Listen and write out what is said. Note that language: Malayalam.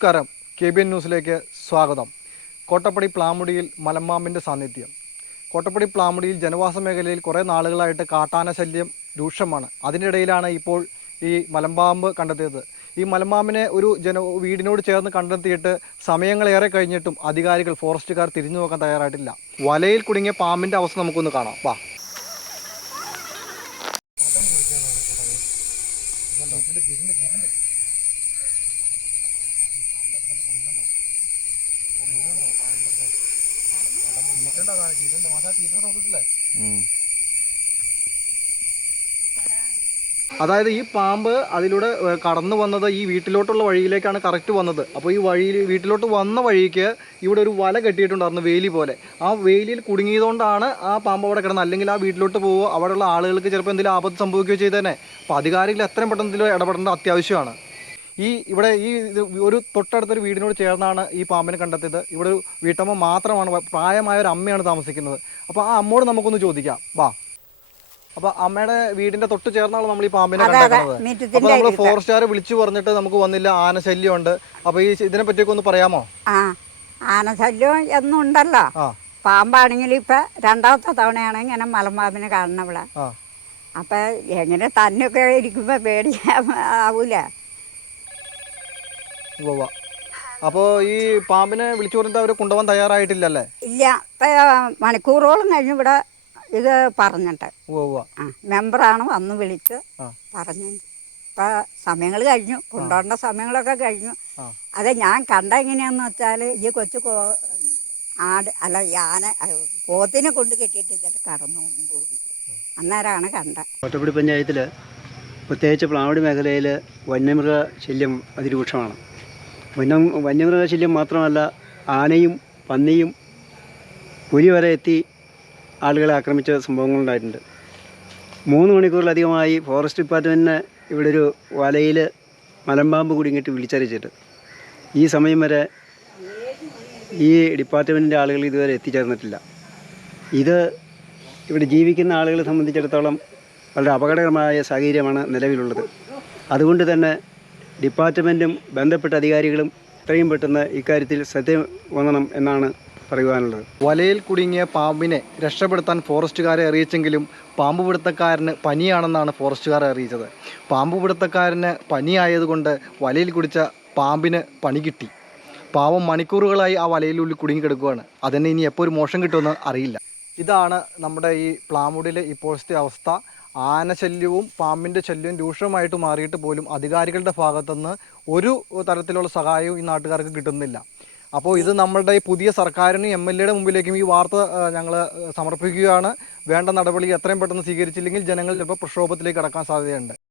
നമസ്കാരം. KBN ന്യൂസിലേക്ക് സ്വാഗതം. കോട്ടപ്പടി പ്ലാമുടിയിൽ മലമ്പാമ്പിൻ്റെ സാന്നിധ്യം. കോട്ടപ്പടി പ്ലാമുടിയിൽ ജനവാസ മേഖലയിൽ കുറേ നാളുകളായിട്ട് കാട്ടാന ശല്യം രൂക്ഷമാണ്. അതിനിടയിലാണ് ഇപ്പോൾ ഈ മലമ്പാമ്പ് കണ്ടെത്തിയത്. ഈ മലമ്പാമ്പിനെ ഒരു വീടിനോട് ചേർന്ന് കണ്ടെത്തിയിട്ട് സമയങ്ങളേറെ കഴിഞ്ഞിട്ടും അധികാരികൾ, ഫോറസ്റ്റുകാർ തിരിഞ്ഞു നോക്കാൻ തയ്യാറായിട്ടില്ല. വലയിൽ കുടുങ്ങിയ പാമ്പിൻ്റെ അവസ്ഥ നമുക്കൊന്ന് കാണാം. വാ. അതായത് ഈ പാമ്പ് അതിലൂടെ കടന്നു വന്നത് ഈ വീട്ടിലോട്ടുള്ള വഴിയിലേക്കാണ് കറക്റ്റ് വന്നത്. അപ്പോൾ ഈ വീട്ടിലോട്ട് വന്ന വഴിക്ക് ഇവിടെ ഒരു വല കെട്ടിയിട്ടുണ്ടായിരുന്നു, വേലി പോലെ. ആ വേലിയിൽ കുടുങ്ങിയതുകൊണ്ടാണ് ആ പാമ്പ് അവിടെ കിടന്നത്. അല്ലെങ്കിൽ ആ വീട്ടിലോട്ട് പോവുക, അവിടെയുള്ള ആളുകൾക്ക് ചിലപ്പോൾ എന്തെങ്കിലും ആപത്ത് സംഭവിക്കുകയോ ചെയ്തേനെ. അപ്പോൾ അധികാരികൾ എത്രയും പെട്ടെന്ന് ഇതിൽ ഇടപെടേണ്ട അത്യാവശ്യമാണ്. ഇവിടെ ഒരു തൊട്ടടുത്തൊരു വീടിനോട് ചേർന്നാണ് ഈ പാമ്പിനെ കണ്ടെത്തിയത്. ഇവിടെ ഒരു വീട്ടമ്മ മാത്രമാണ്, പ്രായമായ ഒരു അമ്മയാണ് താമസിക്കുന്നത്. അപ്പോൾ ആ അമ്മോട് നമുക്കൊന്ന് ചോദിക്കാം. വാ. അപ്പോൾ അമ്മയുടെ വീടിന്റെ തൊട്ട് ചേർന്നാണ് നമ്മൾ ഈ പാമ്പിനെ കണ്ടെത്തുന്നത്. അപ്പോൾ നമ്മൾ ഫോറസ്റ്റുകാരെ വിളിച്ചു പറഞ്ഞിട്ട് നമുക്ക് വന്നില്ല, ആനശല്യമുണ്ട്. അപ്പോൾ ഈ ഇതിനെ പറ്റിയൊക്കെ ഒന്ന് പറയാമോ? ആനശല്യം എന്നും ഉണ്ടല്ലോ. പാമ്പാണെങ്കിൽ ഇപ്പൊ രണ്ടാമത്തെ തവണയാണ് ഇങ്ങനെ മലമ്പാമ്പിനെ കാണുന്നവിടെ. അപ്പൊ എങ്ങനെ തന്നെയൊക്കെ ഇരിക്കുമ്പോ പേടിയാവൂല. അപ്പോൾ ഈ പാമ്പിനെ വിളിച്ചു പറഞ്ഞിട്ട് അവരെ കൊണ്ടുപോകാൻ തയ്യാറായിട്ടില്ലല്ലേ? ഇല്ല, മണിക്കൂറോളം കഴിഞ്ഞു ഇവിടെ ഇത് പറഞ്ഞിട്ട്. മെമ്പറാണ് വന്ന് വിളിച്ച് പറഞ്ഞു. ഇപ്പൊ സമയങ്ങൾ കഴിഞ്ഞു, കൊണ്ടുപോകേണ്ട സമയങ്ങളൊക്കെ കഴിഞ്ഞു. അത് ഞാൻ കണ്ട എങ്ങനെയാന്ന് വെച്ചാൽ ഈ കൊച്ചു ആന പോത്തിനെ കൊണ്ട് കെട്ടിയിട്ട് ഇതിൽ കടന്നു ഒന്നും പോയി. അന്നേരമാണ് കണ്ട. കോട്ടപ്പടി പഞ്ചായത്തിൽ പ്രത്യേകിച്ച് പ്ലാവടി മേഖലയിൽ വന്യമൃഗ ശല്യം അതിരൂക്ഷമാണ്. വന്യമൃഗ ശല്യം മാത്രമല്ല, ആനയും പന്നിയും പുലി വരെ എത്തി ആളുകളെ ആക്രമിച്ച സംഭവങ്ങളുണ്ടായിട്ടുണ്ട്. 3 മണിക്കൂറിലധികമായി ഫോറസ്റ്റ് ഡിപ്പാർട്ട്മെൻറ്റിനെ ഇവിടെ ഒരു വലയിൽ മലമ്പാമ്പ് കുടുങ്ങിയിട്ട് വിളിച്ചറിയിച്ചിട്ട് ഈ സമയം വരെ ഈ ഡിപ്പാർട്ട്മെൻറ്റിൻ്റെ ആളുകൾ ഇതുവരെ എത്തിച്ചേർന്നിട്ടില്ല. ഇത് ഇവിടെ ജീവിക്കുന്ന ആളുകളെ സംബന്ധിച്ചിടത്തോളം വളരെ അപകടകരമായ സാഹചര്യമാണ് നിലവിലുള്ളത്. അതുകൊണ്ട് തന്നെ ഡിപ്പാർട്ട്മെൻറ്റും ബന്ധപ്പെട്ട അധികാരികളും എത്രയും പെട്ടെന്ന് ഇക്കാര്യത്തിൽ ശ്രദ്ധ വന്നണം എന്നാണ് പറയുവാനുള്ളത്. വലയിൽ കുടുങ്ങിയ പാമ്പിനെ രക്ഷപ്പെടുത്താൻ ഫോറസ്റ്റുകാരെ അറിയിച്ചെങ്കിലും പാമ്പ് പിടുത്തക്കാരന് പനിയാണെന്നാണ് ഫോറസ്റ്റുകാരെ അറിയിച്ചത്. പാമ്പ് പിടുത്തക്കാരന് പനിയായതുകൊണ്ട് വലയിൽ കുടിച്ച പാമ്പിന് പണി കിട്ടി. പാവം മണിക്കൂറുകളായി ആ വലയിലുള്ളിൽ കുടുങ്ങിക്കിടക്കുകയാണ്. അതിന് ഇനി എപ്പോൾ ഒരു മോശം കിട്ടുമെന്ന് അറിയില്ല. ഇതാണ് നമ്മുടെ ഈ പ്ലാമുടിയിലെ ഇപ്പോഴത്തെ അവസ്ഥ. ആനശല്യവും പാമ്പിൻ്റെ ശല്യവും രൂക്ഷമായിട്ട് മാറിയിട്ട് പോലും അധികാരികളുടെ ഭാഗത്തുനിന്ന് ഒരു തരത്തിലുള്ള സഹായവും ഈ നാട്ടുകാർക്ക് കിട്ടുന്നില്ല. അപ്പോൾ ഇത് നമ്മളുടെ ഈ പുതിയ സർക്കാരിനും MLA മുമ്പിലേക്കും ഈ വാർത്ത ഞങ്ങൾ സമർപ്പിക്കുകയാണ്. വേണ്ട നടപടി എത്രയും പെട്ടെന്ന് സ്വീകരിച്ചില്ലെങ്കിൽ ജനങ്ങൾ ചിലപ്പോൾ പ്രക്ഷോഭത്തിലേക്ക് കടക്കാൻ സാധ്യതയുണ്ട്.